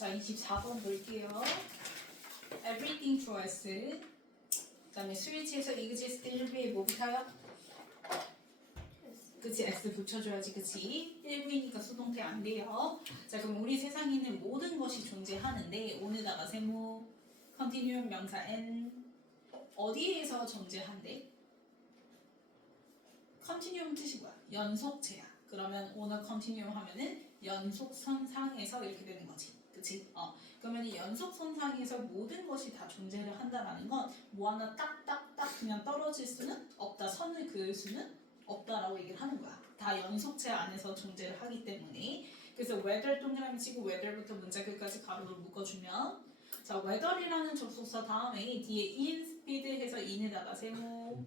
자, 24번 볼게요. Everything to us. 그 다음에 스위치에서 exist 1부에 뭐 붙어요? 그치, S 붙여줘야지, 그치? 1부이니까 수동태 안 돼요. 자, 그럼 우리 세상에 있는 모든 것이 존재하는데 오늘다가 세모 컨티뉴um 명사 N 어디에서 존재한대? 컨티뉴um 뜻이 뭐야? 연속체야. 그러면 오늘 컨티뉴um 하면은 연속선상에서 이렇게 되는 거지. 그치? 그러면 이 연속선상에서 모든 것이 다 존재를 한다라는 건 뭐 하나 딱딱딱 그냥 떨어질 수는 없다. 선을 그을 수는 없다라고 얘기를 하는 거야. 다 연속체 안에서 존재를 하기 때문에. 그래서 whether 동그라미 치고 whether부터 문자 끝까지 가로로 묶어주면 자, whether이라는 접속사 다음에 뒤에 in, speed 해서 in에다가 세모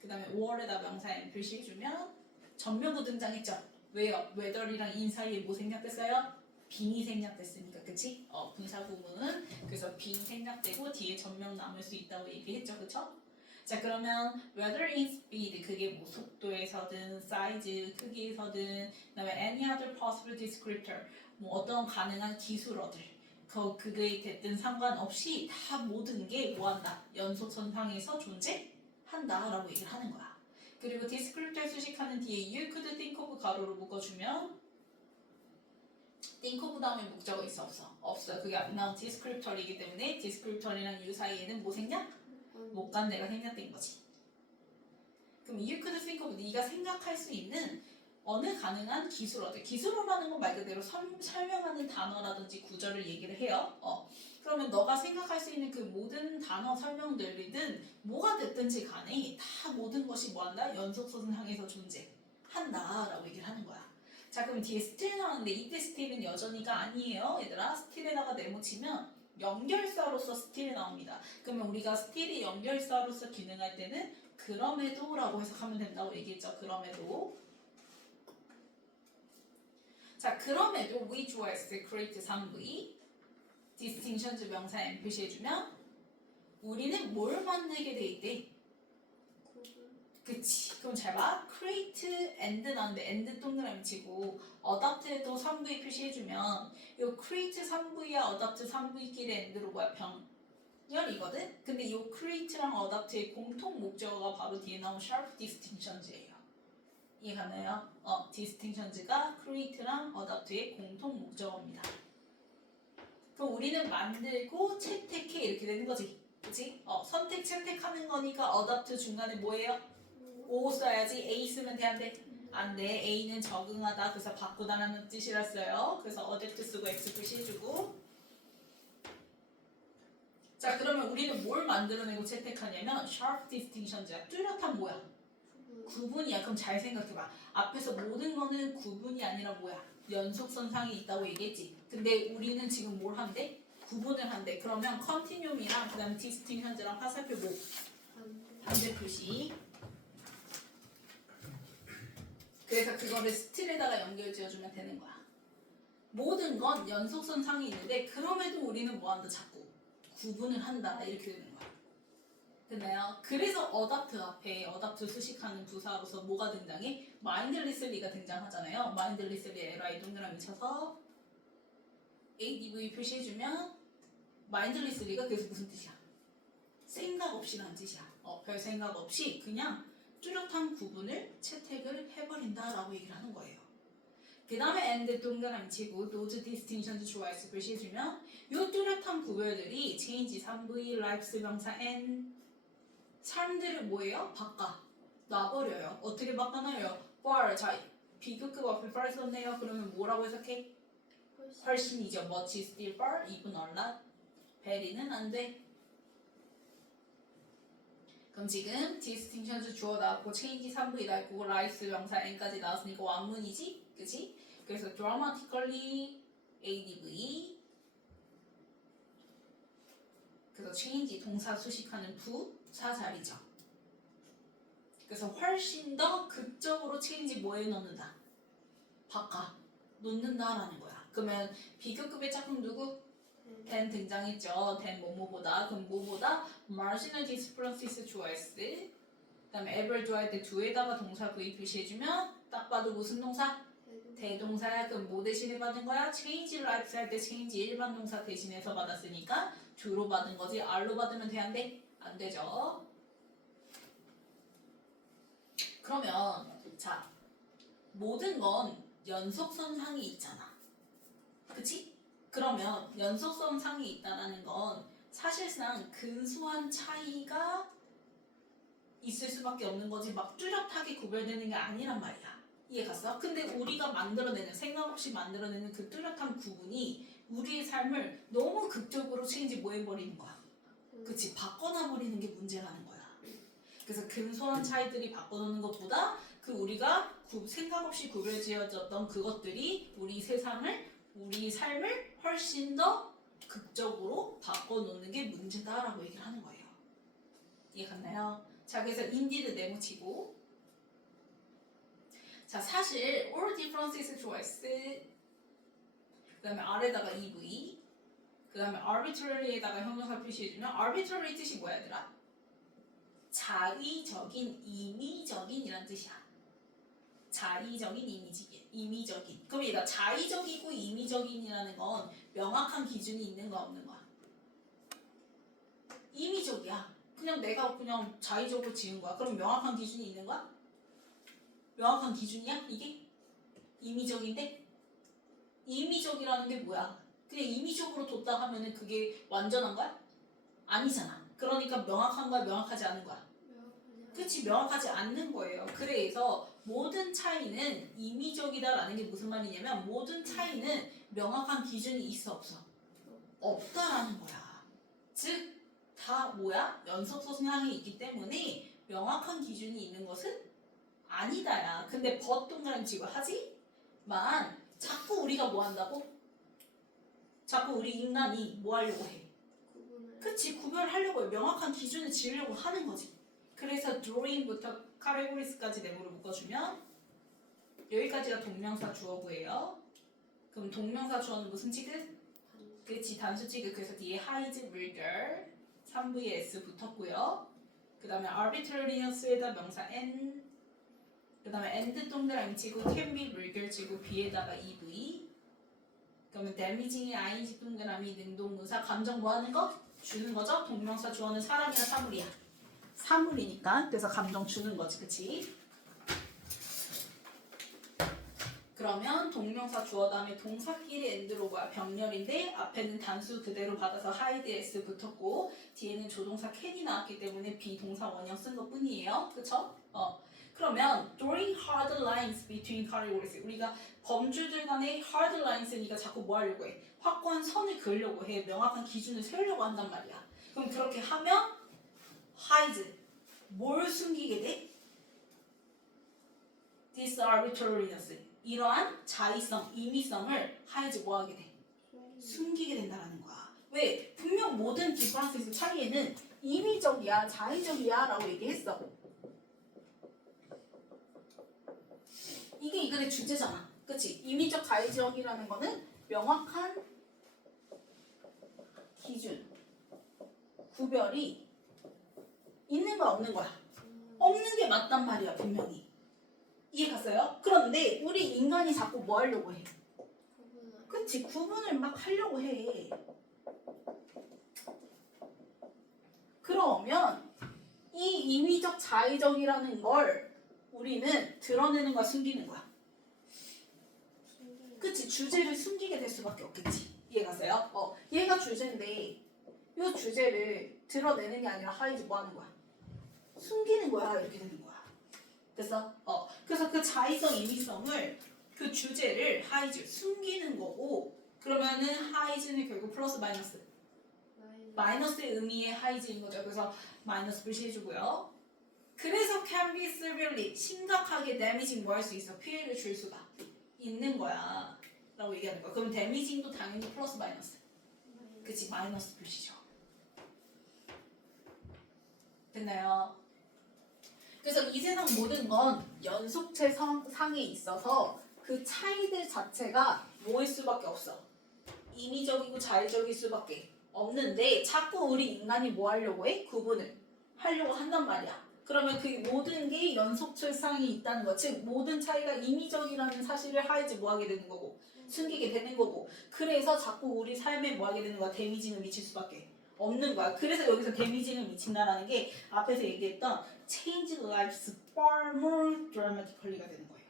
그 다음에 or에다 명사 n 표시해주면 전면부 등장했죠. 왜요? whether이랑 in 사이에 뭐 생략됐어요? 빈이 생략됐으니까, 그치? 분사 구문. 그래서 빈 생략되고 뒤에 전면 남을 수 있다고 얘기했죠, 그쵸? 자, 그러면 whether in speed 그게 뭐 속도에서든 사이즈 크기에서든 그다음에 any other possible descriptor 뭐 어떤 가능한 기술어들 그거에 됐든 상관없이 다 모든 게 뭐한다? 연속선상에서 존재한다라고 얘기를 하는 거야. 그리고 descriptor 수식하는 뒤에 you could think of 가로로 묶어주면 think of 다음에 목적어 있어 없어? 없어요. 그게 안 나온 descriptor이기 때문에 descriptor이랑 you 사이에는 뭐 생략? 못간 데가 생략된 거지. 그럼 you could think of 네가 생각할 수 있는 어느 가능한 기술어들. 기술어라는 건 말 그대로 설명하는 단어라든지 구절을 얘기를 해요. 그러면 너가 생각할 수 있는 그 모든 단어 설명들이든 뭐가 됐든지 간에 다 모든 것이 뭐한다? 연속선상에서 존재한다라고 얘기를 하는 거야. 자, 그럼 뒤에 still 나오는데 이때 still은 여전히가 아니에요. 얘들아, still에다가 네모치면 연결사로서 still이 나옵니다. 그러면 우리가 still이 연결사로서 기능할 때는 그럼에도 라고 해석하면 된다고 얘기했죠. 그럼에도. 자, 그럼에도 which was create 3V distinctions 명사 n 표시해주면 우리는 뭘 만들게 돼 있대? 그치. 그럼 잘 봐. create and 나오는데 and 동그라미 치고 adapt도 3V 표시해주면 이 create 3V와 adapt 3V끼리 and로 뭐야? 병렬이거든? 근데 이 create랑 adapt의 공통 목적어가 바로 뒤에 나온 sharp distinctions예요. 이해가나요? distinctions가 create랑 adapt의 공통 목적어입니다. 그럼 우리는 만들고 채택해 이렇게 되는 거지. 그치? 선택 채택하는 거니까 adapt 중간에 뭐예요? O 써야지. A 쓰면 돼, 안 돼? 안 돼. A는 적응하다. 그래서 바꾸다라는 뜻이랐어요. 그래서 adapt 쓰고 X 표시해주고. 자, 그러면 우리는 뭘 만들어내고 채택하냐면 sharp distinctions야. 뚜렷한 뭐야? 구분이야. 그럼 잘 생각해봐. 앞에서 모든 거는 구분이 아니라 뭐야? 연속선상에 있다고 얘기했지. 근데 우리는 지금 뭘 한대? 구분을 한대. 그러면 continuum이랑 그 다음에 distinctions랑 화살표 뭐? 반대 표시. 그래서 그거를 스틸에다가 연결 지어주면 되는 거야. 모든 건 연속선상에 있는데 그럼에도 우리는 뭐한다? 자꾸 구분을 한다. 이렇게 되는 거야. 됐나요? 그래서 adapt 앞에 adapt 수식하는 부사로서 뭐가 등장해? mindlessly가 등장하잖아요. mindlessly li 동그라미 쳐서 adv 표시해주면 mindlessly가 그래서 무슨 뜻이야? 생각 없이라는 뜻이야. 별 생각 없이 그냥 뚜렷한 구분을 채택을 해버린다라고 얘기를 하는 거예요. 그 다음에 and 동그라미 치고 those distinctions 좋아해서 표시해주면 이 뚜렷한 구별들이 change 3V lives 명사 n 사람들을 뭐예요? 놔버려요. 어떻게 바꿔놔요? far. 자, 비교급 앞에 far 썼네요. 그러면 뭐라고 해석해? 훨씬이죠. much, still, far, even, or not. very는 안 돼. 그럼 지금 distinctions 주어 나왔고 change 3V 나왔고 rise 명사 n까지 나왔으니까 완문이지? 그치? 그래서 dramatically adv 그래서 change 동사 수식하는 부사 자리죠. 그래서 훨씬 더 극적으로 change 뭐에 넣는다? 놓는다라는 거야. 그러면 비교급의 짝꿍 누구? than 등장했죠. than 뭐뭐보다. 그럼 뭐보다 marginal differences 좋아했을 그 다음에 ever 좋아할 때 do에다가 동사 V 표시해주면 딱 봐도 무슨 동사? 대동사야. 그럼 뭐 대신에 받은 거야? change lives 할 때 change 일반 동사 대신해서 받았으니까 do로 받은 거지. are로 받으면 돼, 안 돼? 안 되죠. 그러면 자, 모든 건 연속선상이 있잖아. 그치? 그러면 연속선상이 있다는 건 사실상 근소한 차이가 있을 수밖에 없는 거지 막 뚜렷하게 구별되는 게 아니란 말이야. 이해 갔어? 근데 우리가 만들어내는 생각 없이 만들어내는 그 뚜렷한 구분이 우리의 삶을 너무 극적으로 체인지 뭐 해버리는 거야. 그치? 바꿔놔버리는 게 문제라는 거야. 그래서 근소한 차이들이 바꿔놓는 것보다 그 우리가 생각 없이 구별지어졌던 그것들이 우리 세상을 우리 삶을 훨씬 더 극적으로 바꿔놓는 게 문제다라고 얘기를 하는 거예요. 이해 갔나요? 자, 그래서 indeed 네모치고, 자, 사실 all differences choice, 그 다음에 are다가 ev, 그 다음에 arbitrary에다가 형용사 표시해주면 arbitrary 뜻이 뭐야 얘들아? 자의적인, 임의적인이란 뜻이야. 자의적인, 임의적인. 그럼 얘가 자의적이고 임의적인이라는 건 명확한 기준이 있는 거야, 없는 거야? 임의적이야. 그냥 내가 그냥 자의적으로 지은 거야. 그럼 명확한 기준이 있는 거야? 명확한 기준이야? 이게? 임의적인데? 임의적이라는 게 뭐야? 그냥 임의적으로 뒀다 하면은 그게 완전한 거야? 아니잖아. 그러니까 명확한 거야, 명확하지 않은 거야? 그치, 명확하지 않는 거예요. 그래서 모든 차이는 임의적이다라는 게 무슨 말이냐면 모든 차이는 명확한 기준이 있어, 없어? 없다라는 거야. 즉, 다 뭐야? 연속선상이 있기 때문에 명확한 기준이 있는 것은 아니다야. 근데 동그라미 치고 하지만 자꾸 우리가 뭐 한다고? 자꾸 우리 인간이 뭐 하려고 해? 그치, 구별하려고 해. 명확한 기준을 지으려고 하는 거지. 그래서 drawing부터 categories까지 네모를 묶어주면 여기까지가 동명사 주어구예요. 그럼 동명사 주어는 무슨 취급? 그치, 단수 취급. 그래서 뒤에 hides, vulgar, 3V에 S 붙었고요. 그 다음에 arbitrariness에다 명사 N, 그 다음에 and 동그라미 치고 can be vulgar 치고 B에다가 EV, 그러면 damaging의 ing 동그라미 능동문사 감정 뭐 하는 거? 주는 거죠? 동명사 주어는 사람이야 사물이야? 사물이니까. 그래서 감정 주는 거지, 그치? 그러면 동명사 주어 다음에 동사끼리 end로가 병렬인데 앞에는 단수 그대로 받아서 hide s 붙었고 뒤에는 조동사 can이 나왔기 때문에 비동사 원형 쓴 것 뿐이에요. 그쵸? 그러면 drawing hard lines between categories, 우리가 범주들 간의 hard lines니까 자꾸 뭐 하려고 해? 확고한 선을 그으려고 해. 명확한 기준을 세우려고 한단 말이야. 그럼 그렇게 하면 hide, 뭘 숨기게 돼? this arbitrariness, 이러한 자의성, 임의성을 hide 뭐 하게 돼? 숨기게 된다는 거야. 왜? 분명 모든 differences 차이에는 임의적이야, 자의적이야 라고 얘기했어. 이게 이거의 주제잖아. 그치? 임의적, 자의적이라는 거는 명확한 기준, 구별이 있는 거야, 없는 거야? 없는 게 맞단 말이야, 분명히. 이해 갔어요? 그런데 우리 인간이 자꾸 뭐 하려고 해? 그치? 구분을 막 하려고 해. 그러면 이 임의적, 자의적이라는 걸 우리는 드러내는 거야, 숨기는 거야? 그치? 주제를 숨기게 될 수밖에 없겠지. 이해 갔어요? 얘가 주제인데 이 주제를 드러내는 게 아니라 하이즈 뭐 하는 거야? 숨기는 거야. 이렇게 되는 거야. 그래서 그 자의성, 임의성을 그 주제를 하이즈 숨기는 거고, 그러면은 하이즈는 결국 플러스 마이너스 마이너스의 의미의 하이즈인 거죠. 그래서 마이너스 표시해주고요. 그래서 can be severely, 심각하게 damaging 뭐 할 수 있어? 피해를 줄 수가 있는 거야 라고 얘기하는 거야. 그럼 damaging도 당연히 플러스 마이너스, 그치? 마이너스 표시죠. 됐나요? 그래서 이 세상 모든 건 연속체 상에 있어서 그 차이들 자체가 뭐일 수밖에 없어? 임의적이고 자의적일 수밖에 없는데 자꾸 우리 인간이 뭐 하려고 해? 구분을 하려고 한단 말이야. 그러면 그 모든 게 연속 철상이 있다는 거. 즉 모든 차이가 임의적이라는 사실을 하이지 뭐하게 되는 거고 숨기게 되는 거고. 그래서 자꾸 우리 삶에 뭐하게 되는 거야. 데미지는 미칠 수밖에 없는 거야. 그래서 여기서 데미지는 미친다라는 게 앞에서 얘기했던 change lives far more dramatically가 되는 거예요.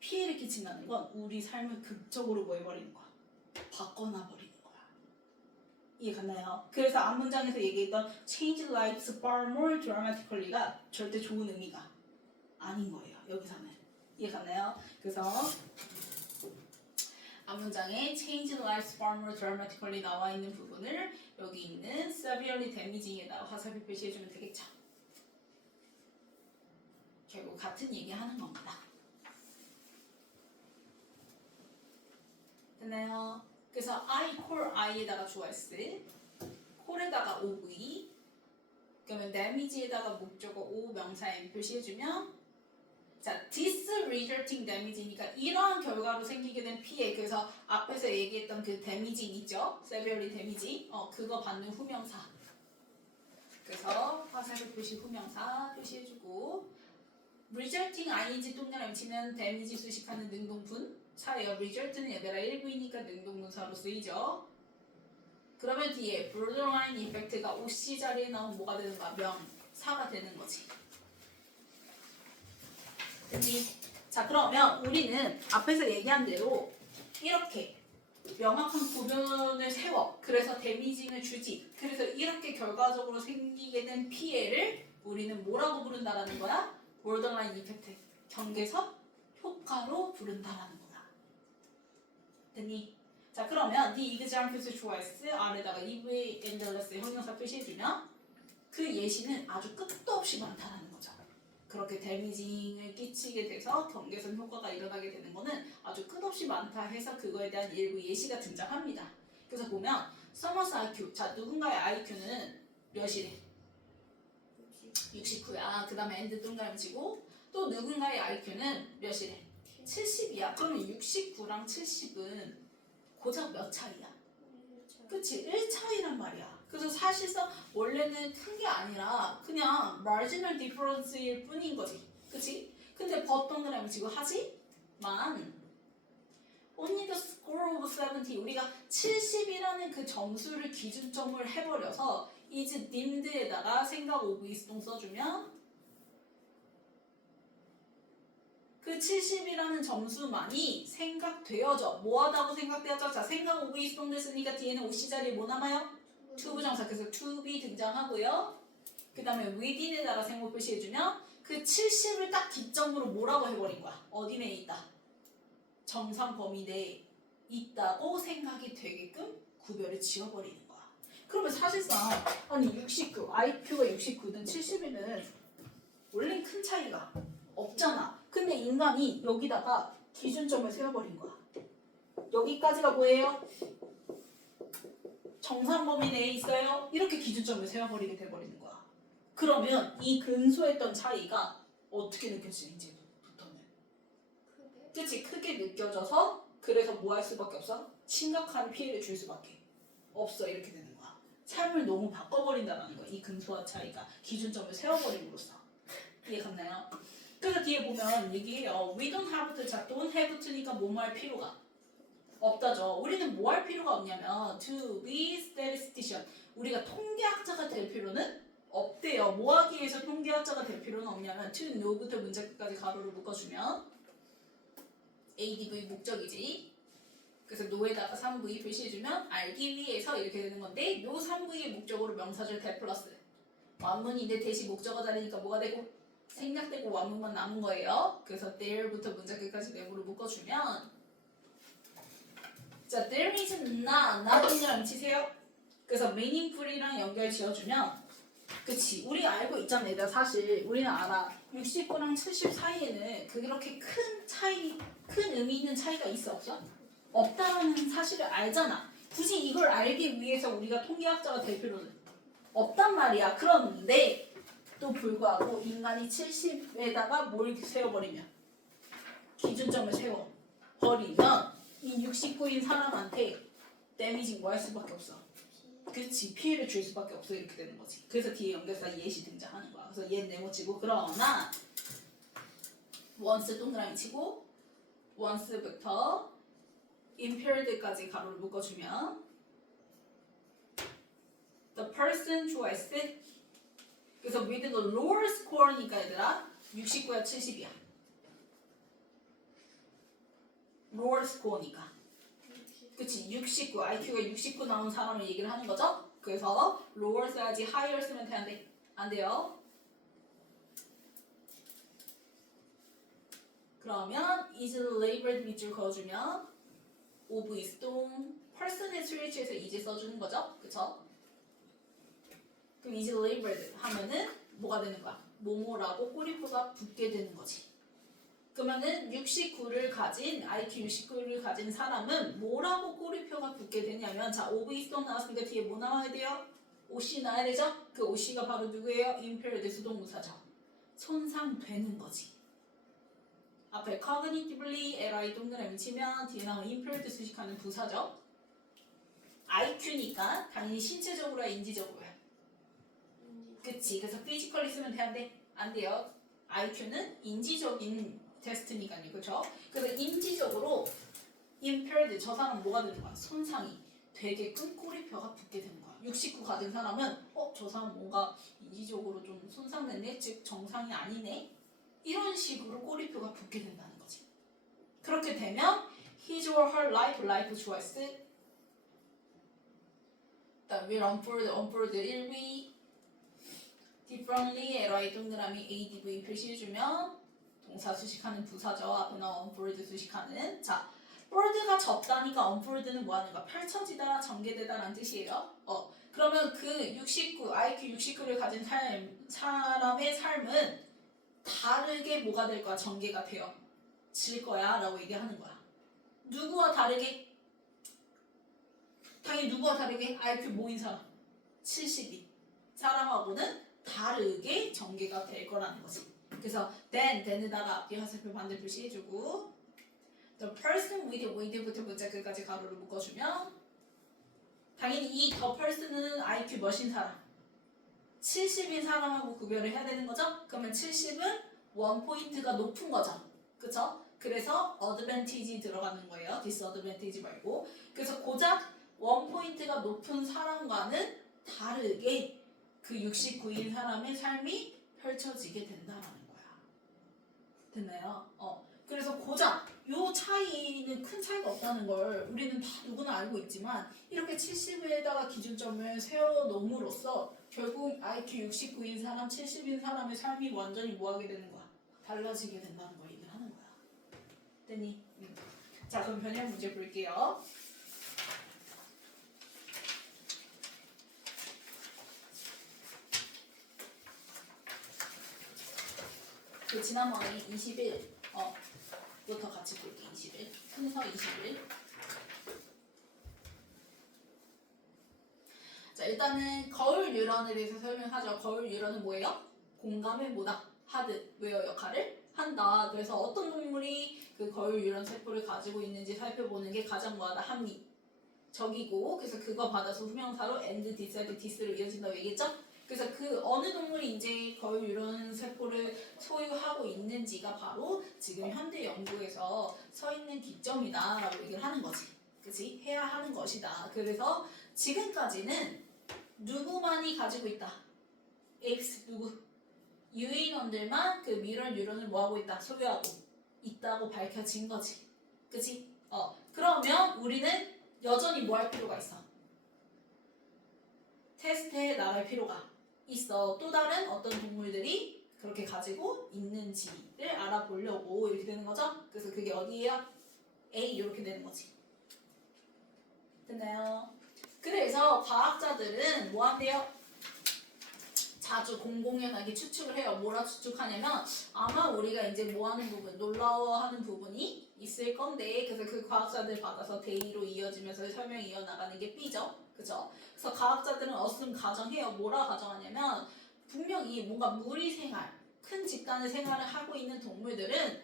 피해를 끼친다는 건 우리 삶을 극적으로 뭐 해버리는 거야. 바꿔놔 버리는 거야. 이해 갔나요? 그래서 앞문장에서 얘기했던 change lives far more dramatically가 절대 좋은 의미가 아닌 거예요. 여기서는. 이해 갔나요? 그래서 앞문장에 change lives far more dramatically 나와 있는 부분을 여기 있는 severely damaging에다가 화살표 표시해주면 되겠죠. 결국 같은 얘기 하는 겁니다. 됐나요? 그래서 I call I에다가 주어 S, call에다가 OV, 그러면 damage에다가 목적어 O 명사 M 표시해주면 자, this resulting damage니까 이러한 결과로 생기게 된 피해. 그래서 앞에서 얘기했던 그 damaging 있죠? severely damaging. 그거 받는 후명사. 그래서 화살표 표시 후명사 표시해주고 resulting ing 동그라미 치면 damage 수식하는 능동분 사예요. result는 얘들아 일부이니까 능동문사로 쓰이죠. 그러면 뒤에 borderline effect가 OC 자리에 나오면 뭐가 되는 거야? 명사가 되는 거지. 자, 그러면 우리는 앞에서 얘기한 대로 이렇게 명확한 구별을 세워. 그래서 데미징을 주지. 그래서 이렇게 결과적으로 생기게 된 피해를 우리는 뭐라고 부른다라는 거야? borderline effect, 경계선 효과로 부른다라는 거야. 됐니? 자, 그러면 네 examples 좋아했을 아래다가 EV endless 형용사 표시해주면 그 예시는 아주 끝도 없이 많다라는 거죠. 그렇게 데미징을 끼치게 돼서 경계선 효과가 일어나게 되는 거는 아주 끝없이 많다 해서 그거에 대한 일부 예시가 등장합니다. 그래서 보면 서머스 IQ, 자 누군가의 IQ는 몇이래? 69야. 그 다음에 엔드 동그라미 치고 또 누군가의 IQ는 몇이래? 70이야. 그러면 69랑 70은 고작 몇 차이야? 그치? 1 차이란 말이야. 그래서 사실상 원래는 큰 게 아니라 그냥 marginal difference일 뿐인 거지. 그치? 근데 법 동그라미 치고 하지만 only the score of 70 우리가 70이라는 그 점수를 기준점을 해버려서 is deemed에다가 생각 오브 이스동 써주면 그 70이라는 점수만이 생각되어져. 뭐하다고 생각되어져? 자, 생각 오브 이스동 됐으니까 뒤에는 OC 자리에 뭐 남아요? to 부정사. 그래서 to be 등장하고요. 그 다음에 within에다가 생각 표시해주면 그 70을 딱 기점으로 뭐라고 해버린 거야? 어디 내에 있다? 정상 범위 내에 있다고 생각이 되게끔 구별을 지어버리는 거야. 그러면 사실상 아니 69, IQ가 69든 70이든 원래 큰 차이가 없잖아. 근데 인간이 여기다가 기준점을 세워버린 거야. 여기까지가 뭐예요? 정상 범위 내에 있어요? 이렇게 기준점을 세워버리게 돼버리는 거야. 그러면 이 근소했던 차이가 어떻게 느껴지는지부터는 그치? 크게 느껴져서 그래서 뭐 할 수밖에 없어? 심각한 피해를 줄 수밖에 없어. 이렇게 되는 거야. 삶을 너무 바꿔버린다는 거야. 이 근소한 차이가 기준점을 세워버림으로써. 이해 갔나요? 그래서 뒤에 보면 얘기해요. We don't have to, 자, don't have to니까 뭐뭐 할 필요가 없다죠. 우리는 뭐 할 필요가 없냐면 to be statistician. 우리가 통계학자가 될 필요는 없대요. 뭐 하기 위해서 통계학자가 될 필요는 없냐면 to know부터 문제 끝까지 가로를 묶어주면 ADV 목적이지. 그래서 know에다가 3V 표시해주면 알기 위해서 이렇게 되는 건데 know 3V의 목적으로 명사절 대 플러스 완문인데 대시 목적어 자리니까 뭐가 되고? 생략되고 완문만 남은 거예요. 그래서 there부터 문제 끝까지 네모를 묶어주면 자, there is not 치세요. 그래서 meaningful이랑 연결 지어주면 그치, 우리 알고 있잖아. 얘들아 사실 우리는 알아. 69랑 70 사이에는 그렇게 큰 차이, 큰 의미 있는 차이가 있어 없어? 없다라는 사실을 알잖아. 굳이 이걸 알기 위해서 우리가 통계학자가 될 필요는 없단 말이야. 그런데 또 불구하고 인간이 70에다가 뭘 세워버리면 기준점을 세워버리면 이 69인 사람한테 데미지 뭐 할 수밖에 없어? 그치, 피해를 줄 수밖에 없어. 이렇게 되는 거지. 그래서 뒤에 연결사 yes이 등장하는 거야. 그래서 얘 네모치고, 그러나 once 동그라미 치고 once부터 impaired까지 가로를 묶어주면 the person choice, 그래서 with the lower score니까 얘들아 69야 70이야. lower score니까. 그치, 69, IQ가 69 나온 사람을 얘기를 하는 거죠. 그래서 lower 써야지 higher 쓰면 되는데 안 돼요. 그러면 is labeled 밑줄 그어주면 of is 동 person의 스위치에서 is 써주는 거죠. 그쵸? 그럼 is labeled 하면은 뭐가 되는 거야? 뭐뭐라고 꼬리표가 붙게 되는 거지. 그러면은 69를 가진 IQ 69를 가진 사람은 뭐라고 꼬리표가 붙게 되냐면, 자, of is 동 나왔으니까 뒤에 뭐 나와야 돼요? OC 나와야 되죠? 그 OC가 바로 누구예요? impaired 수동무사죠. 손상되는 거지. 앞에 cognitively LI 동그라미 치면 뒤에 나오는 impaired 수식하는 부사죠. IQ니까 당연히 신체적으로야 인지적으로야. 그치. 그래서 physically 쓰면 돼, 안 돼? 안 돼요. IQ는 인지적인 테스트니까요. 그쵸? 그래서 인지적으로 impaired, 저 사람은 뭐가 되는 거야? 손상이 되게끔 꼬리표가 붙게 되는 거야. 69 가진 사람은 저 사람 뭔가 인지적으로 좀 손상됐네? 즉 정상이 아니네? 이런 식으로 꼬리표가 붙게 된다는 거지. 그렇게 되면 his or her life choice, 그다음 will unfold 1위 differently LI 동그라미 ADV 표시해주면 동사 수식하는 부사죠. 앞에 나온 unfold 수식하는. 자, fold가 접다니까 unfold는 뭐하는가? 펼쳐지다, 전개되다 라는 뜻이에요. 그러면 그 69, IQ 69를 가진 사람의 삶은 다르게 뭐가 될 거야? 전개가 되어 질 거야 라고 얘기하는 거야. 누구와 다르게? 당연히 누구와 다르게? IQ 모인 사람 72 사람하고는 다르게 전개가 될 거라는 거지. 그래서 then에다가 앞뒤 화살표 반대 표시해주고 the person with부터 문자 끝까지 가로를 묶어주면 당연히 이 the person은 IQ 몇인 사람? 70인 사람하고 구별을 해야 되는 거죠? 그러면 70은 원포인트가 높은 거죠. 그쵸? 그래서 advantage 들어가는 거예요. disadvantage 말고. 그래서 고작 원포인트가 높은 사람과는 다르게 그 69인 사람의 삶이 펼쳐지게 된다라는 거야. 됐나요? 그래서 고작 요 차이는 큰 차이가 없다는 걸 우리는 다 누구나 알고 있지만 이렇게 70에다가 기준점을 세워놓음으로써 결국 IQ 69인 사람, 70인 사람의 삶이 완전히 뭐하게 되는 거야? 달라지게 된다는 걸 얘기를 하는 거야. 됐니? 자, 그럼 변형 문제 볼게요. 그 지난번에 21 부터 같이 볼게. 21 순서 21. 자, 일단은 거울 뉴런에 대해서 설명하죠. 거울 뉴런은 뭐예요? 공감의 뭐다? 하드웨어 역할을 한다. 그래서 어떤 동물이 그 거울 뉴런 세포를 가지고 있는지 살펴보는 게 가장 뭐하다? 합리적이고, 그래서 그거 받아서 후명사로 and, dis로 이어진다고 얘기했죠? 그래서 그 어느 동물이 이제 거울 뉴런 세포를 소유하고 있는지가 바로 지금 현대 연구에서 서 있는 기점이다라고 얘기를 하는 거지. 그치? 해야 하는 것이다. 그래서 지금까지는 누구만이 가지고 있다? X 누구? 유인원들만 그 미럴 뉴런을 뭐하고 있다? 소유하고 있다고 밝혀진 거지. 그치? 그러면 우리는 여전히 뭐 할 필요가 있어? 테스트해 나갈 필요가 있어. 또 다른 어떤 동물들이 그렇게 가지고 있는지를 알아보려고 이렇게 되는 거죠. 그래서 그게 어디예요? A 이렇게 되는 거지. 됐나요? 그래서 과학자들은 뭐 한대요? 자주 공공연하게 추측을 해요. 뭐라 추측하냐면 아마 우리가 이제 뭐 하는 부분, 놀라워하는 부분이 있을 건데, 그래서 그 과학자들 받아서 데이로 이어지면서 설명이 이어나가는 게 B죠. 그죠? 그래서 과학자들은 가정해요. 뭐라 가정하냐면 분명히 뭔가 무리 생활, 큰 집단의 생활을 하고 있는 동물들은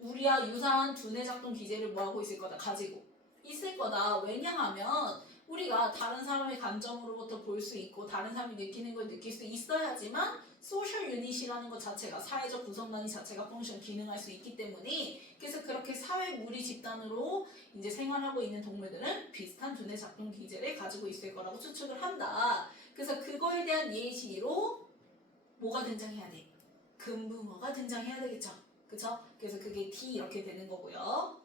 우리와 유사한 두뇌 작동 기제를 뭐 하고 있을 거다? 가지고 있을 거다. 왜냐하면 우리 우리가 다른 사람의 관점으로부터 볼 수 있고 다른 사람이 느끼는 걸 느낄 수 있어야지만 소셜 유닛이라는 것 자체가 사회적 구성단위 자체가 펑션 기능할 수 있기 때문에 그래서 그렇게 사회 무리 집단으로 이제 생활하고 있는 동물들은 비슷한 두뇌 작동 기제를 가지고 있을 거라고 추측을 한다. 그래서 그거에 대한 예시로 뭐가 등장해야 돼? 금붕어가 등장해야 되겠죠. 그쵸? 그래서 그게 D 이렇게 되는 거고요.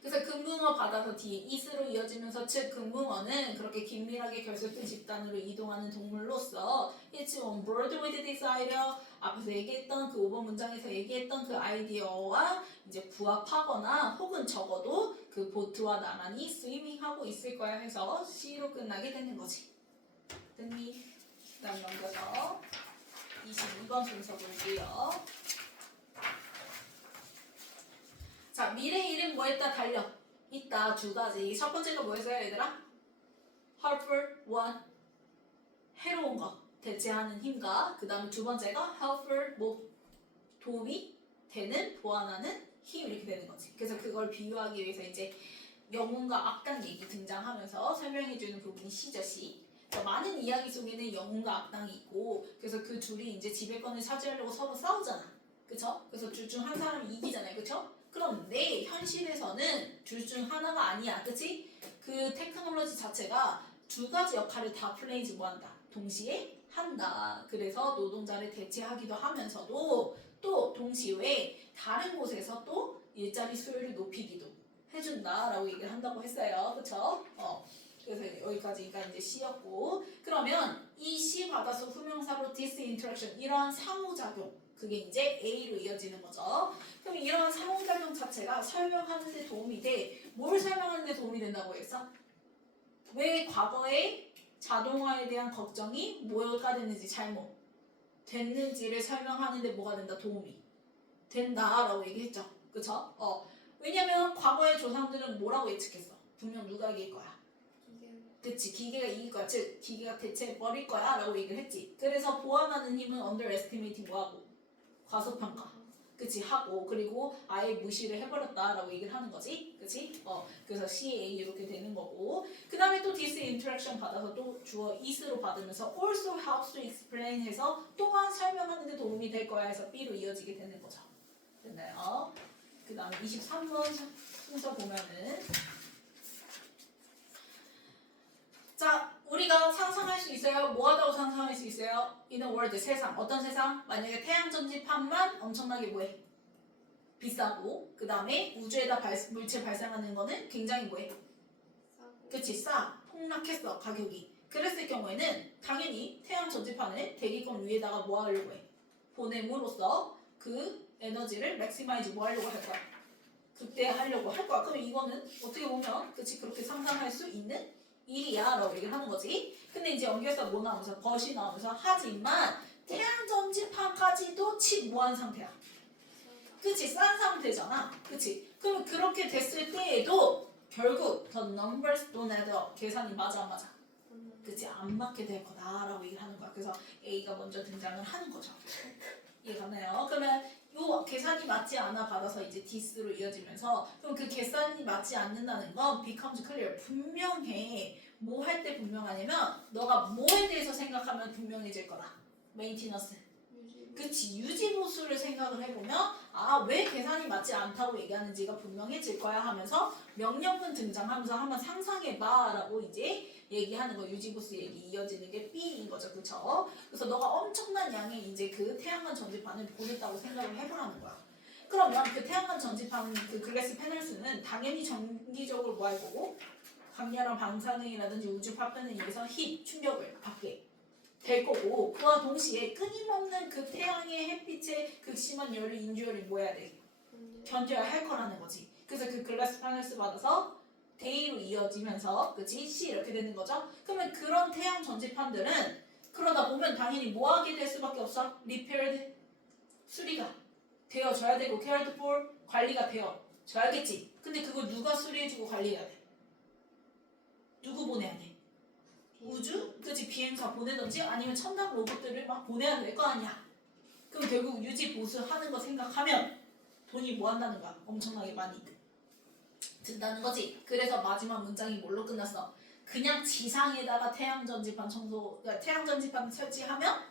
그래서 금붕어 받아서 D, is로 이어지면서 즉 금붕어는 그렇게 긴밀하게 결속된 집단으로 이동하는 동물로서 It's on board with this idea 앞에서 얘기했던 그 5번 문장에서 얘기했던 그 아이디어와 이제 부합하거나 혹은 적어도 그 보트와 나란히 스위밍하고 있을 거야 해서 C로 끝나게 되는 거지. 됐니? 그 다음 넘겨서 22번 순서 볼게요. 자, 미래의 일은 뭐 했다? 달려. 있다. 두 가지. 첫 번째가 뭐였어요, 얘들아? helpful, one. 해로운 거. 대체하는 힘과 그 다음에 두 번째가 helpful, 뭐 도움이 되는, 보완하는 힘 이렇게 되는 거지. 그래서 그걸 비유하기 위해서 이제 영웅과 악당 얘기 등장하면서 설명해주는 부분이 C죠, C. 많은 이야기 속에는 영웅과 악당이 있고 그래서 그 둘이 이제 지배권을 차지하려고 서로 싸우잖아. 그쵸? 그래서 둘 중 한 사람이 이기잖아요. 그쵸? 그런데 현실에서는 둘 중 하나가 아니야. 그치? 그 테크놀로지 자체가 두 가지 역할을 다 플레이즈 뭐한다? 동시에 한다. 그래서 노동자를 대체하기도 하면서도 또 동시에 다른 곳에서 또 일자리 수요를 높이기도 해준다라고 얘기를 한다고 했어요. 그쵸? 그래서 여기까지가 이제 C였고 그러면 이 C 받아서 후명사로 this interaction 이러한 상호작용 그게 이제 A로 이어지는 거죠. 그럼 이러한 상호작용 자체가 설명하는 데 도움이 돼. 뭘 설명하는 데 도움이 된다고 했어? 왜 과거의 자동화에 대한 걱정이 뭐가 됐는지 잘못 됐는지를 설명하는 데 뭐가 된다? 도움이 된다라고 얘기했죠. 그쵸? 왜냐면 과거의 조상들은 뭐라고 예측했어? 분명 누가 이길 거야? 그치, 기계가 이길 거야. 즉, 기계가 대체해버릴 거야 라고 얘기를 했지. 그래서 보완하는 힘은 underestimating 뭐하고? 과소평가. 그치, 하고 그리고 아예 무시를 해버렸다 라고 얘기를 하는 거지. 그치? 그래서 CA 이렇게 되는 거고 그 다음에 또 this interaction 받아서 또 주어 is로 받으면서 also helps to explain 해서 또한 설명하는 데 도움이 될 거야 해서 B로 이어지게 되는 거죠. 됐나요? 그 다음에 23번 순서 보면은 자, 우리가 상상할 수 있어요? 뭐 하다고 상상할 수 있어요? In a world, 세상. 어떤 세상? 만약에 태양 전지판만 엄청나게 뭐해? 비싸고 그 다음에 우주에다 물체 발생하는 거는 굉장히 뭐해? 그치, 싸. 폭락했어, 가격이. 그랬을 경우에는 당연히 태양 전지판을 대기권 위에다가 뭐 하려고 해? 보냄으로써 그 에너지를 맥시마이즈 뭐 하려고 할 거야? 극대화하려고 할 거야. 그럼 이거는 어떻게 보면 그치, 그렇게 상상할 수 있는 일이야 라고 얘기를 하는 거지. 근데 이제 연결사 뭐 나오면서 벗이 나오면서 하지만 태양 전지판까지도 무한 상태야. 그치, 싼 상태잖아. 그치. 그럼 그렇게 됐을 때에도 결국 the numbers don't add up. 계산이 맞아 안 맞아? 그치, 안 맞게 될 거다라고 얘기를 하는 거야. 그래서 A가 먼저 등장을 하는 거죠. 이해가나요? 그러면 요 계산이 맞지 않아 받아서 이제 this로 이어지면서 그럼 그 계산이 맞지 않는다는 건 becomes clear. 분명해. 뭐 할 때 분명하냐면 너가 뭐에 대해서 생각하면 분명해질 거다. maintenance. 그치, 유지보수를 생각을 해보면 왜 계산이 맞지 않다고 얘기하는지가 분명해질 거야 하면서 명령문 등장하면서 한번 상상해봐 라고 이제 얘기하는 거. 유지보수 얘기 이어지는 게 B인 거죠. 그쵸? 그래서 너가 엄청난 양의 이제 그 태양광 전지판을 보냈다고 생각을 해보라는 거야. 그러면 그 태양광 전지판 그 글래스 패널수는 당연히 정기적으로 뭐 할 거고 강렬한 방사능이라든지 우주 파편에 의해서 힙 충격을 받게 될 거고 그와 동시에 끊임없는 그 태양의 햇빛의 극심한 열을 인주열이 뭐 해야 돼? 견뎌야 할 거라는 거지. 그래서 그 글라스 패널스 받아서 데이로 이어지면서 그치? C 이렇게 되는 거죠. 그러면 그런 태양 전지판들은 그러다 보면 당연히 뭐 하게 될 수밖에 없어? repaired 수리가 되어줘야 되고 cared for 관리가 되어줘야겠지. 근데 그걸 누가 수리해주고 관리해야 돼? 누구 보내야 돼? 우주? 그치, 비행사 보내든지 아니면 첨단 로봇들을 막 보내야 될 거 아니야. 그럼 결국 유지 보수하는 거 생각하면 돈이 뭐 한다는 거야? 엄청나게 많이 든다는 거지. 그래서 마지막 문장이 뭘로 끝났어? 그냥 지상에다가 태양전지판 그러니까 태양전지판 설치하면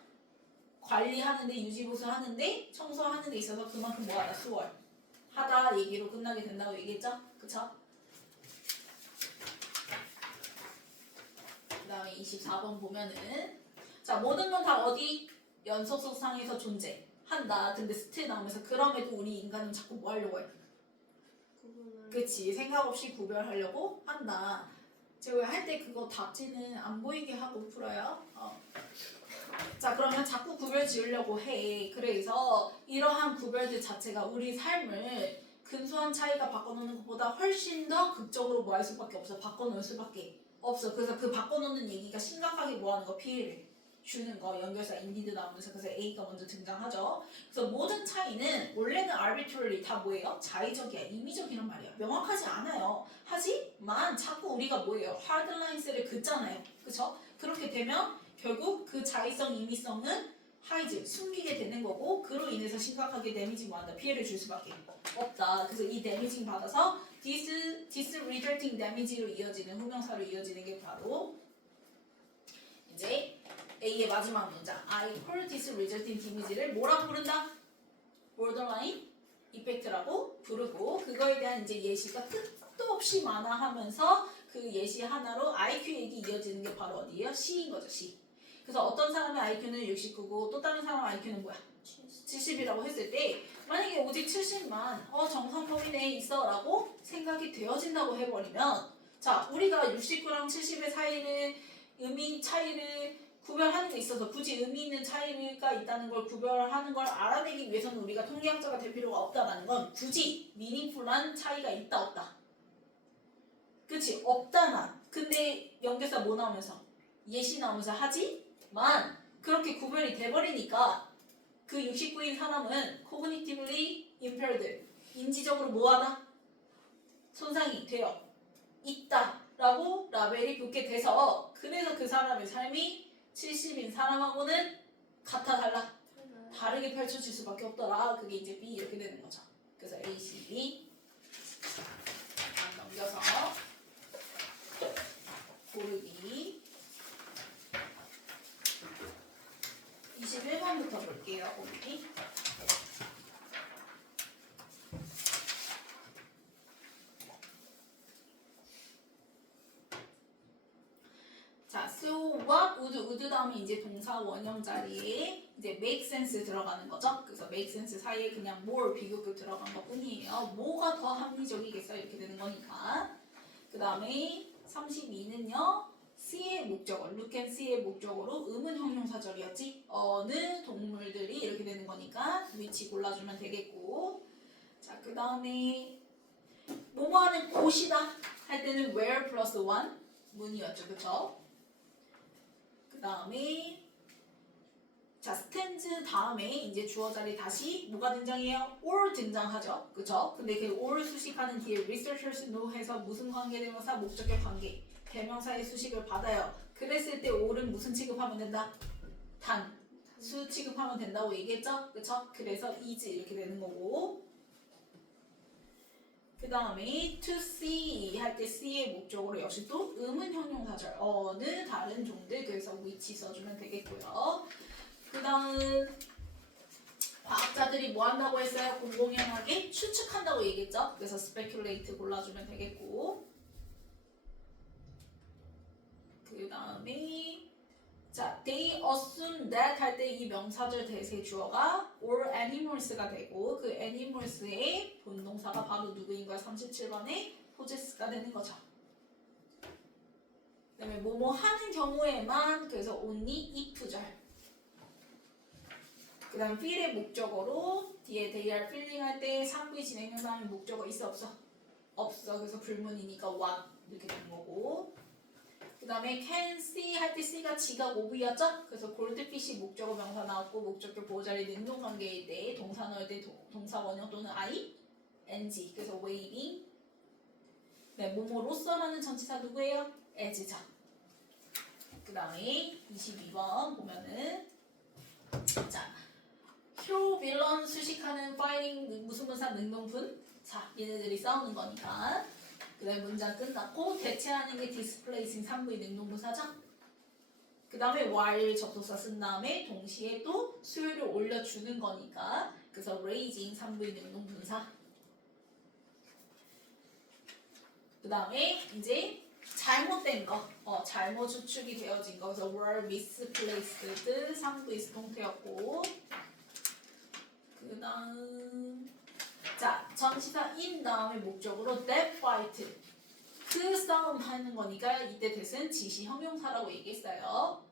관리하는데 유지보수하는데 청소하는 데 있어서 그만큼 뭐하다 수월하다 얘기로 끝나게 된다고 얘기했죠? 그쵸? 그 다음에 24번 보면은 자 모든 건 다 어디? 연속성상에서 존재한다. 근데 스틸 나오면서 그럼에도 우리 인간은 자꾸 뭐 하려고 해? 그치 생각 없이 구별하려고 한다. 제가 할 때 그거 답지는 안 보이게 하고 풀어요. 자 그러면 자꾸 구별 지으려고 해. 그래서 이러한 구별들 자체가 우리 삶을 근소한 차이가 바꿔놓는 것보다 훨씬 더 극적으로 뭐 할 수밖에 없어. 바꿔놓을 수밖에 없어. 그래서 그 바꿔놓는 얘기가 심각하게 뭐하는 거? 피해를 주는 거. 연결사 인디드 나오면서 그래서 A가 먼저 등장하죠. 그래서 모든 차이는 원래는 arbitrary 다 뭐예요? 자의적이야. 임의적이란 말이야. 명확하지 않아요. 하지만 자꾸 우리가 뭐예요? 하드라인스를 긋잖아요. 그쵸? 그렇게 되면 결국 그 자의성, 임의성은 하이즈, 숨기게 되는 거고 그로 인해서 심각하게 데미지 뭐한다? 피해를 줄 수밖에 없다. 그래서 이 데미징 받아서 this resulting damage로 이어지는 후명사로 이어지는 게 바로 이제 A의 마지막 문장 I call this resulting damage를 뭐라고 부른다? borderline effect라고 부르고 그거에 대한 이제 예시가 끝도 없이 많아하면서 그 예시 하나로 IQ 얘기 이어지는 게 바로 어디예요? C인 거죠. C. 그래서 어떤 사람의 IQ는 69고 또 다른 사람 IQ는 뭐야? 70이라고 했을 때 만약에 오직 70만 정상 범위 내에 있어 라고 생각이 되어진다고 해버리면 자 우리가 69랑 70의 사이를 의미 차이를 구별하는 데 있어서 굳이 의미 있는 차이가 있다는 걸 구별하는 걸 알아내기 위해서는 우리가 통계학자가 될 필요가 없다는 건 굳이 미닝풀한 차이가 있다 없다 그치? 없다만 근데 연결사 뭐 나오면서? 예시 나오면서 하지만 그렇게 구별이 돼버리니까 그 69인 사람은 cognitively impaired 인지적으로 뭐하다? 손상이 되어 있다라고 라벨이 붙게 돼서 그래서 그 사람의 삶이 70인 사람하고는 같아 달라 다르게 펼쳐질 수밖에 없더라. 그게 이제 B 이렇게 되는 거죠. 그래서 A, C, B 넘겨서 고르기 21번부터 볼게요. 고르기 자, so what would 다음에 이제 동사 원형 자리에 이제 make sense 들어가는 거죠. 그래서 make sense 사이에 그냥 more 비교급 들어간 것 뿐이에요. 뭐가 더 합리적이겠어 이렇게 되는 거니까. 그 다음에 32는요. C의 목적어, look and see의 목적어로 의문 형용사절이었지. 어느 동물들이 이렇게 되는 거니까 위치 골라주면 되겠고. 자, 그 다음에 뭐뭐하는 곳이다 할 때는 where 플러스 one 문이었죠, 그쵸? 그 다음에 자 스탠즈 다음에 이제 주어 자리 다시 뭐가 등장해요? or 등장하죠, 그쵸? 근데 그 or 수식하는 뒤에 researchers know 해서 무슨 관계대명사 목적격 관계 대명사의 수식을 받아요. 그랬을 때 or은 무슨 취급하면 된다? 단수 취급하면 된다고 얘기했죠, 그쵸? 그래서 is 이렇게 되는 거고. 그 다음에 to see 할 때 see의 목적으로 역시 또 의문 형용사절 어느 다른 종들 그래서 which 써주면 되겠고요. 그 다음 과학자들이 뭐 한다고 했어요? 공공연하게 추측한다고 얘기했죠. 그래서 speculate 골라주면 되겠고. 그 다음에 자 they assume that 할 때 이 명사절 대세 주어가 or animals가 되고 그 animals의 본동사가 바로 누구인가 37번에 possess가 되는 거죠. 그 다음에 뭐뭐 하는 경우에만 그래서 only if절. 그 다음 feel의 목적어로 뒤에 they are feeling 할 때 상부의 진행형 다음에 목적어 있어 없어? 없어. 그래서 불문이니까 what 이렇게 되는 거고. 그 다음에 can see 할 때 C가 지각 오브였죠? 그래서 goldfish 목적어 명사 나왔고 목적격 보호자리 능동관계일 때 동사 넣을 때 동사 원형 또는 I, NG 그래서 waiting. 네, 뭐뭐로서라는 전치사 누구예요? as죠. 그 다음에 22번 보면은 자 hero, villain 수식하는 fighting 무슨 분사 능동분 자 얘네들이 싸우는 거니까 그 다음에 문장 끝났고 대체하는 게 displacing 3부의 능동부사죠. 그 다음에 while 접속사 쓴 다음에 동시에 또 수요를 올려주는 거니까 그래서 raising 3부의 능동분사. 그 다음에 이제 잘못된 거, 잘못 추측이 되어진 거. 그래서 were misplaced 3부의 수동태였고 그 다음 자 전치사 in 다음에 목적으로 that fight 그 싸움 하는 거니까 이때 that은 지시 형용사라고 얘기했어요.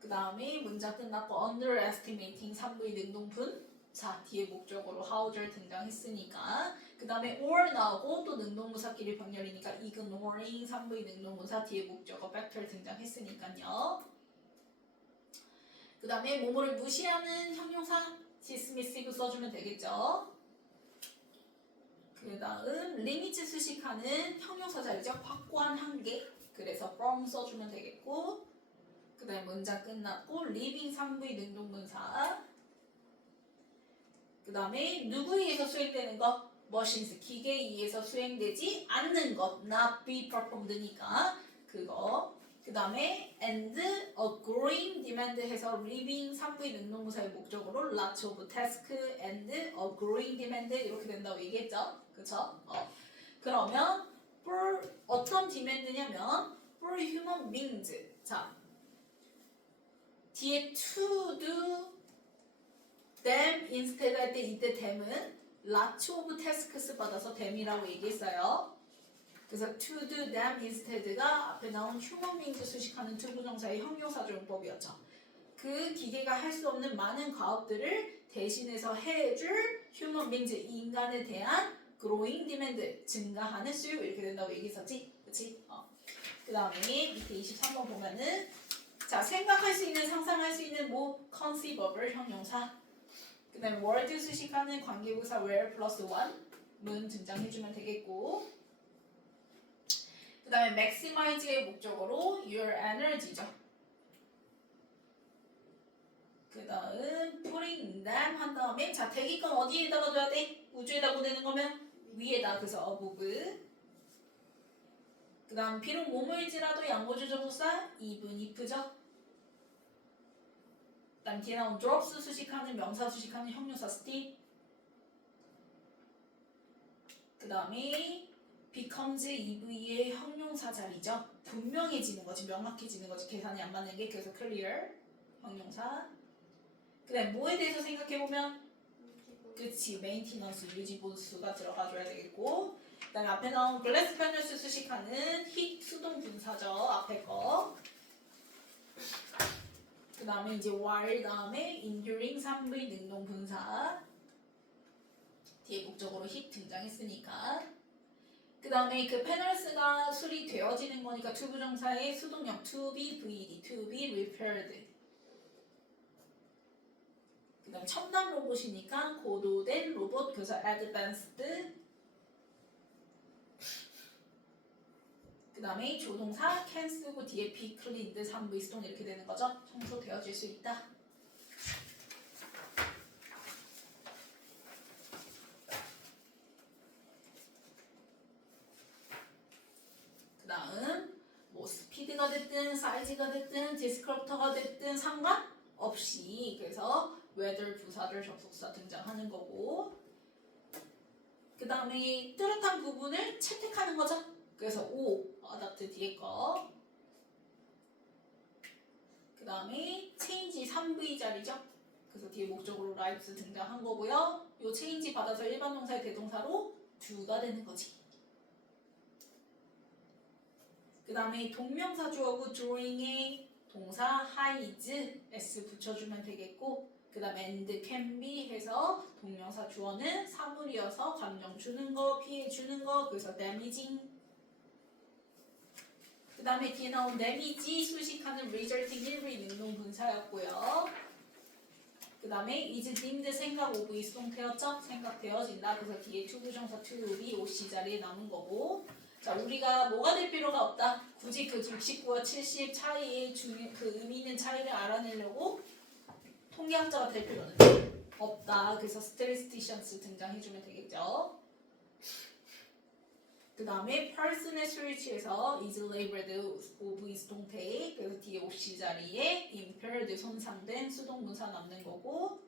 그 다음에 문장 끝났고 underestimating 3부의 능동분 자 뒤에 목적으로 how'll 등장했으니까 그 다음에 or 나오고 또 능동부사끼리 병렬이니까 ignoring 3부의 능동부사 뒤에 목적어 factor 등장했으니까요. 그 다음에 뭐뭐를 무시하는 형용사 dismissive 써주면 되겠죠. 그 다음 limit 수식하는 형용사 자리죠. 확고한 한계 그래서 from 써주면 되겠고 그 다음에 문장 끝났고 living 3부의 능동분사 그 다음에 누구에 의해서 수행되는 것 machines 기계에 의해서 수행되지 않는 것 not be performed니까 그거 그 다음에 and a growing demand 해서 living 3부의 능동분사의 목적으로 lots of task and a growing demand 이렇게 된다고 얘기했죠. 그쵸? 그러면 for 어떤 demand냐면 for human beings 자 뒤에 to do them instead 할 때 이때 them은 lots of tasks 받아서 them이라고 얘기했어요. 그래서 to do them instead가 앞에 나온 human beings 수식하는 투부정사의 형용사조용법이었죠. 그 기계가 할 수 없는 많은 과업들을 대신해서 해줄 human beings 인간에 대한 growing demand 증가하는 수요 이렇게 된다고 얘기했었지, 그렇지? 그 다음에 밑에 23번 보면은 자 생각할 수 있는 상상할 수 있는 뭐 conceivable 형용사 그 다음에 word 수식하는 관계부사 where 플러스 one문 등장해주면 되겠고 그 다음에 maximize의 목적으로 your energy죠. 그 다음 putting them 한 다음에 자 대기권 어디에다가 둬야 돼? 우주에다 보내는 거면 위에다 그래서 above 그 다음 비록 뭐뭐일지라도 양보주 접속사 even if죠. 그 다음 뒤에 나온 drops 수식하는 명사 수식하는 형용사 still 그 다음에 becomes EV의 형용사 자리죠. 분명해지는 거지 명확해지는 거지 계산이 안 맞는 게 그래서 clear 형용사 그 다음에 뭐에 대해서 생각해보면 그치 maintenance 유지 보수가 들어가줘야 되겠고 그 다음에 앞에 나온 glass panels 수식하는 heat 수동 분사죠. 앞에 거 그 다음에 이제 while 다음에 enduring 3부의 능동 분사 뒤에 목적으로 hit 등장했으니까 그 다음에 그 패널스가 수리되어지는 거니까 투부정사의 수동형 to be VD, to be repaired 그 다음 첨단 로봇이니까 고도된 로봇 그래서 advanced 그 다음에 조동사 can 쓰고 뒤에 be cleaned 3부의 수동 이렇게 되는 거죠. 청소되어질 수 있다. 그 다음 뭐 스피드가 됐든 사이즈가 됐든 디스크럽터가 됐든 상관없이 그래서 whether 부사절 접속사 등장하는 거고 그 다음에 뚜렷한 부분을 채택하는 거죠. 그래서 O 어답트 뒤에 거 그 다음에 change 3V 자리죠. 그래서 뒤에 목적으로 lives 등장한 거고요. 요 change 받아서 일반 동사의 대동사로 do가 되는 거지. 그 다음에 동명사 주어고 drawing에 동사 hides s 붙여주면 되겠고 그 다음에 and can be 해서 동명사 주어는 사물이어서 감정 주는 거 피해 주는 거 그래서 damaging 그 다음에 뒤에 나온 damage 수식하는 resulting 1부의 능동 분사였고요. 그 다음에 is deemed 생각 오브의 수동태였죠? 생각되어진다. 그래서 뒤에 투부정사 to be OC 자리에 남은 거고 자 우리가 뭐가 될 필요가 없다. 굳이 그 69와 70 차이의 그 의미 있는 차이를 알아내려고 통계학자가 될 필요는 없다. 그래서 statisticians 등장해주면 되겠죠. 그 그 다음에 person의 스위치에서 is labeled of is 동태. 그래서 뒤에 없이 자리에 impaired 손상된 수동문사 남는 거고.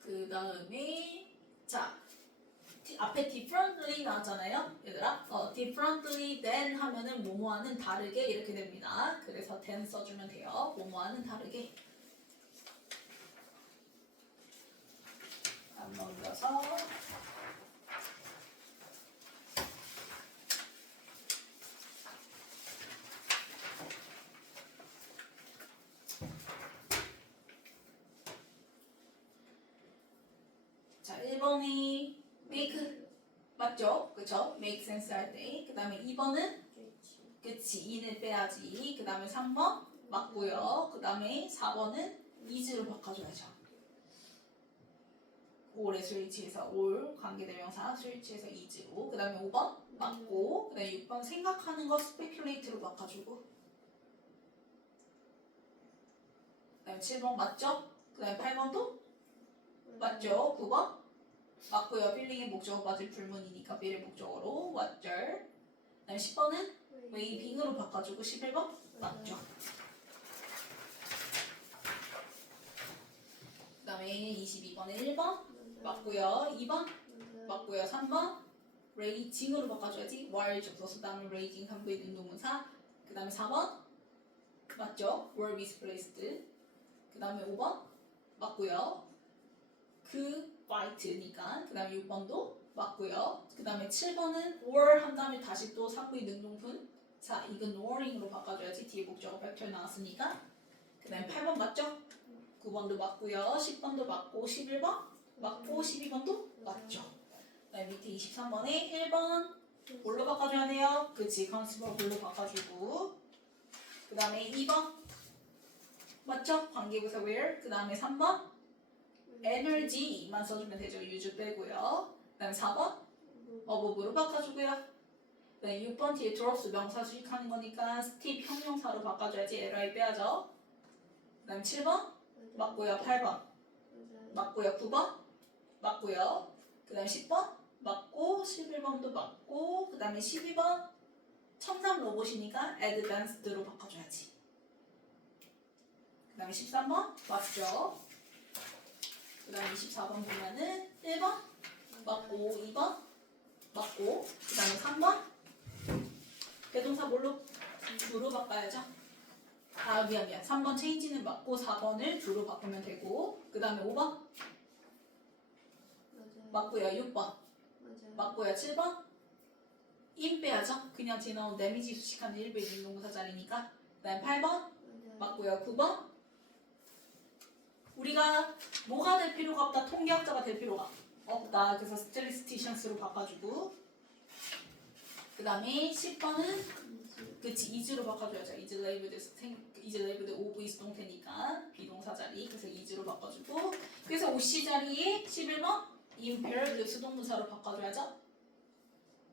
그 다음에 자 앞에 differently 나왔잖아요, 얘들아. differently than 하면은 뭐뭐하는 다르게 이렇게 됩니다. 그래서 than 써주면 돼요. 뭐뭐하는 다르게. 안 넘겨서. 자, 1번이 make 맞죠? 그쵸? make sense 할 때. 그 다음에 2번은 그치, in을 빼야지. 그 다음에 3번 맞고요. 그 다음에 4번은 is로 바꿔줘야죠. all의 스위치에서 all 관계대명사 스위치에서 is로. 그 다음에 5번 맞고. 그 다음에 6번 생각하는 거 speculate로 바꿔주고. 그 다음에 7번 맞죠? 그 다음에 8번도 맞죠? 9번 맞고요. 필링의 목적어 맞을 불문이니까 비를 목적어로 맞죠? 그 다음에 10번은 웨이빙으로 바꿔주고 11번 맞죠? 그 다음에 22번에 1번 맞고요. 2번 맞고요. 3번 레이징으로 바꿔줘야지. while 접속사 다음에 raising 한부의 능동문사. 그 다음에 4번 맞죠? were misplaced. 그 다음에 5번 맞고요. 그 white니까. 그 다음에 6번도 맞고요. 그 다음에 7번은 or 한 다음에 다시 또 상부의 능동분. 자, ignoring으로 바꿔줘야지. 뒤에 목적어 팩tor 나왔으니까. 그 다음에 8번 맞죠? 9번도 맞고요. 10번도 맞고 11번 맞고 12번도 맞죠. 그 다음에 밑에 23번에 1번 뭘로 바꿔줘야 돼요? 그치, constable 뭘로 바꿔주고. 그 다음에 2번 맞죠? 관계부사 where. 그 다음에 3번 energy만 써주면 되죠. use 빼고요. 그 다음에 4번 above로 바꿔주고요. 그 다음에 6번 뒤에 drops 명사 수식하는 거니까 steep 형용사로 바꿔줘야지. li 빼야죠. 그 다음에 7번 맞고요. 8번 맞고요. 9번 맞고요. 그 다음에 10번 맞고 11번도 맞고. 그 다음에 12번 첨단 로봇이니까 advanced로 바꿔줘야지. 그 다음에 13번 맞죠. 그 다음에 24번 보면은 1번 맞고 2번 맞고. 그 다음에 3번 대동사 뭘로? do로 바꿔야죠. 아 미안 3번 change는 맞고 4번을 do로 바꾸면 되고. 그 다음에 5번 맞고요. 6번 맞고요. 7번 in 빼야죠. 그냥 지나온 데미지 수식하는 1배 능동사 자리니까. 그 다음에 8번 맞고요. 9번 우리가 뭐가 될 필요가 없다. 통계학자가 될 필요가 없다. 그래서 스테리스티션스로 바꿔주고. 그 다음에 10번은 그치 is로 바꿔줘야죠. is labeled of is 동태니까 비동사 자리. 그래서 is로 바꿔주고. 그래서 OC 자리에 11번 impaired 수동문사로 바꿔줘야죠.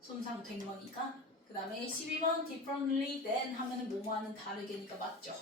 손상된 거니까. 그 다음에 12번 differently than 하면은 뭐뭐하는 다르게니까 맞죠.